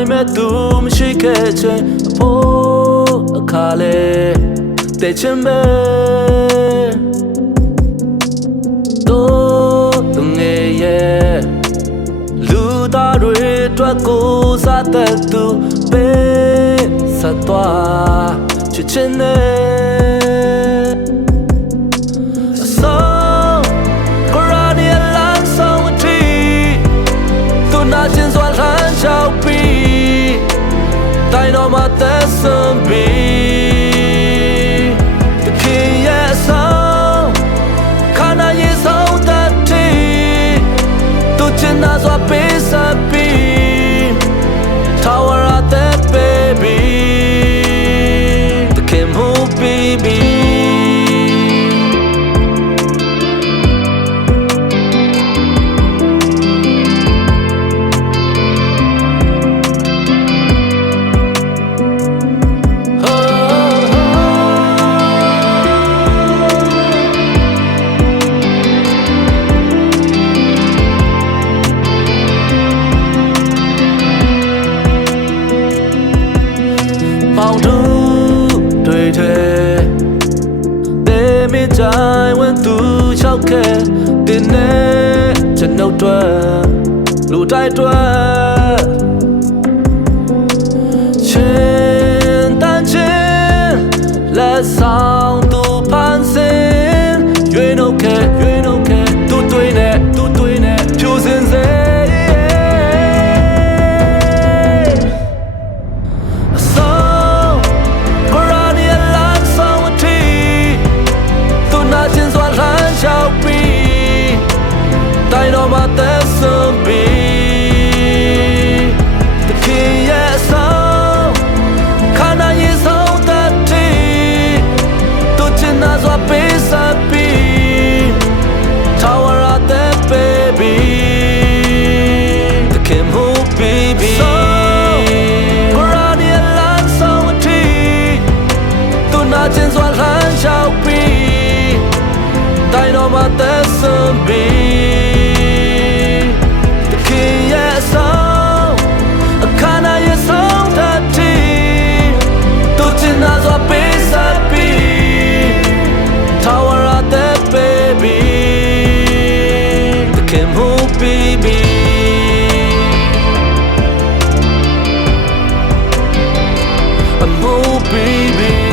နိုင်မဲ့သူမရှိခဲ့ချင်အဖို့အခါလဲတဲ့ချင်ပဲတို့သူငယ်ရဲ့လူသားတွေအတွက်ကိုစားတဲ့သူပေးဆက်သွားချစ်ချင်တယ်အဆုံးကရာနီလမ်းဆောင်အထိသူနာကျင်စွာလှမ်းချောက်ပြီးတိုင်းတော်မှာသက်ဆုံးပြီးတခင်ရဲ့အဆုံးခန္ဓာရဲ့ဆုံးတတ်တဲ့သူချင်တာစွာပေးဆက်ပြီးTower at that baby The Kim Ho baby Bao đu đời thế để mi trái when tu chao khe tin nè chân đâu tua lũ trái tua trên tan trên là sao tu pan sen duyên ok tu tuổi nè chu xin dễတိုင်းတော်မှာသက်ဆုံးပြီးတခင်ရဲ့ဆုံးခန္ဓာရဲ့ဆုံးတတ်တဲ့သူချင်တာစွာပေးဆက်ပြီး Tower at that baby တခင်မှု baby ကရာနီလမ်းဆောင်အထိသူနာကျင်စွာလှမ်းချောက်ပြီးတိုင်းတော်မှာသက်ဆုံးပြီးBaby, I'm oh baby.